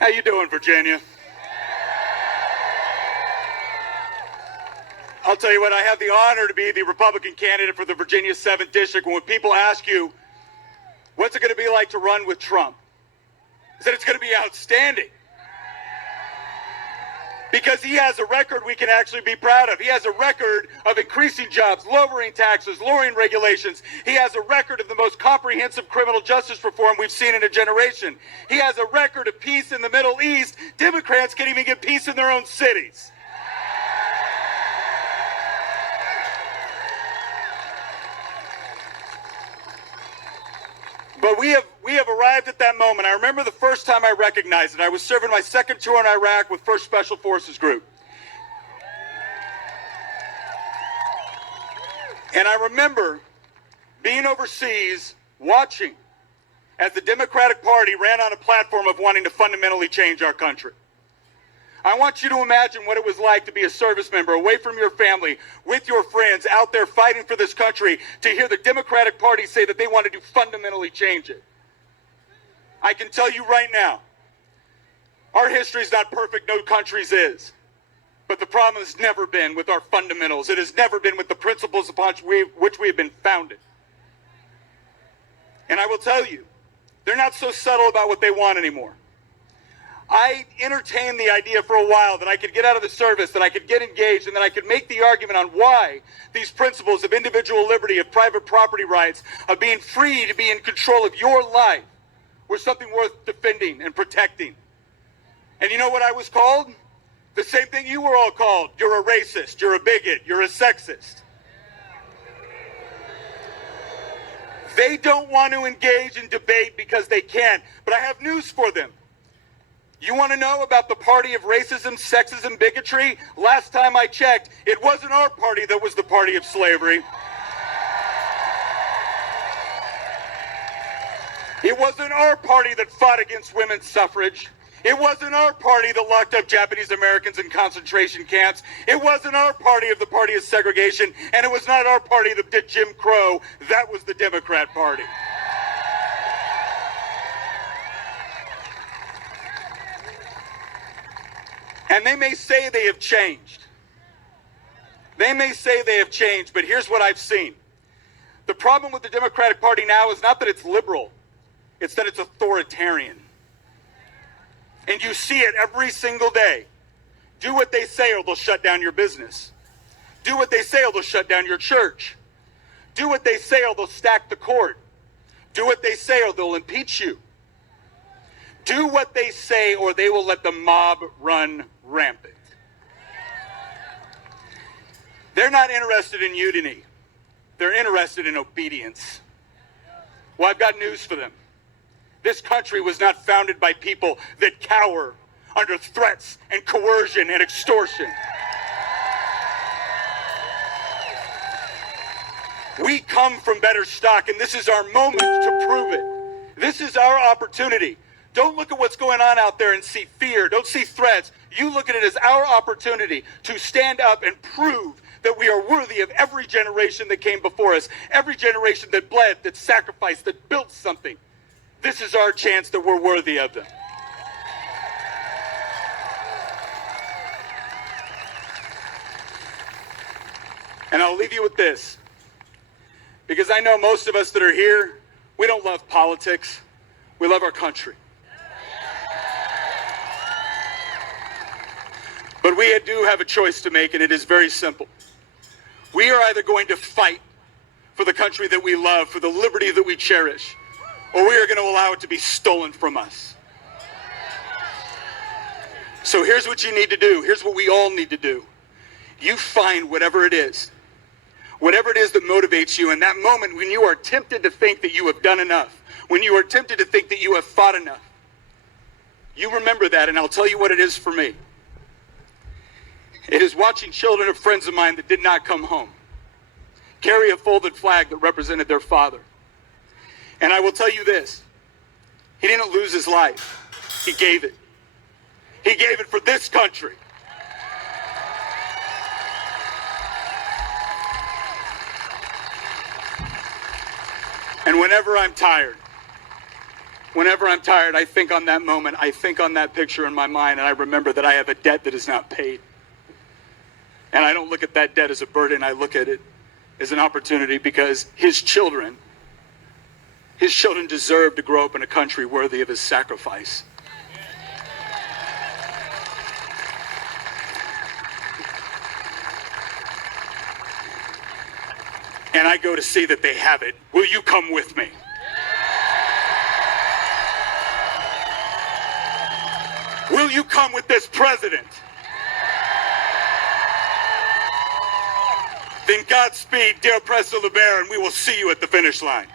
How you doing, Virginia? I'll tell you what, I have the honor to be the Republican candidate for the Virginia 7th District. When people ask you, what's it going to be like to run with Trump? I said it's going to be outstanding. Because he has a record we can actually be proud of. He has a record of increasing jobs, lowering taxes, lowering regulations. He has a record of the most comprehensive criminal justice reform we've seen in a generation. He has a record of peace in the Middle East. Democrats can't even get peace in their own cities. But we have arrived at that moment. I remember the first time I recognized it. I was serving my second tour in Iraq with 1st Special Forces Group. And I remember being overseas watching as the Democratic Party ran on a platform of wanting to fundamentally change our country. I want you to imagine what it was like to be a service member away from your family, with your friends, out there fighting for this country, to hear the Democratic Party say that they wanted to fundamentally change it. I can tell you right now, our history is not perfect, no country's is. But the problem has never been with our fundamentals. It has never been with the principles upon which we have been founded. And I will tell you, they're not so subtle about what they want anymore. I entertained the idea for a while that I could get out of the service, that I could get engaged, and that I could make the argument on why these principles of individual liberty, of private property rights, of being free to be in control of your life were something worth defending and protecting. And you know what I was called? The same thing you were all called. You're a racist, you're a bigot, you're a sexist. They don't want to engage in debate because they can't, but I have news for them. You want to know about the party of racism, sexism, bigotry? Last time I checked, it wasn't our party that was the party of slavery. It wasn't our party that fought against women's suffrage. It wasn't our party that locked up Japanese Americans in concentration camps. It wasn't our party of the party of segregation, and it was not our party that did Jim Crow. That was the Democrat Party. And they may say they have changed. They may say they have changed, but here's what I've seen. The problem with the Democratic Party now is not that it's liberal, it's that it's authoritarian. And you see it every single day. Do what they say or they'll shut down your business. Do what they say or they'll shut down your church. Do what they say or they'll stack the court. Do what they say or they'll impeach you. Do what they say or they will let the mob run rampant. They're not interested in unity. They're interested in obedience. Well, I've got news for them. This country was not founded by people that cower under threats and coercion and extortion. We come from better stock, and this is our moment to prove it. This is our opportunity. Don't look at what's going on out there and see fear. Don't see threats. You look at it as our opportunity to stand up and prove that we are worthy of every generation that came before us, every generation that bled, that sacrificed, that built something. This is our chance that we're worthy of them. And I'll leave you with this, because I know most of us that are here, we don't love politics. We love our country. But we do have a choice to make, and it is very simple. We are either going to fight for the country that we love, for the liberty that we cherish, or we are going to allow it to be stolen from us. So here's what you need to do. Here's what we all need to do. You find whatever it is that motivates you in that moment when you are tempted to think that you have done enough, when you are tempted to think that you have fought enough. You remember that, and I'll tell you what it is for me. It is watching children of friends of mine that did not come home carry a folded flag that represented their father. And I will tell you this, he didn't lose his life, he gave it. He gave it for this country. And whenever I'm tired, Whenever I'm tired, I think on that moment, I think on that picture in my mind, and I remember that I have a debt that is not paid. And I don't look at that debt as a burden, I look at it as an opportunity, because his children deserve to grow up in a country worthy of his sacrifice. And I go to see that they have it. Will you come with me? Will you come with this president? Then Godspeed, dear President LeBaron, we will see you at the finish line.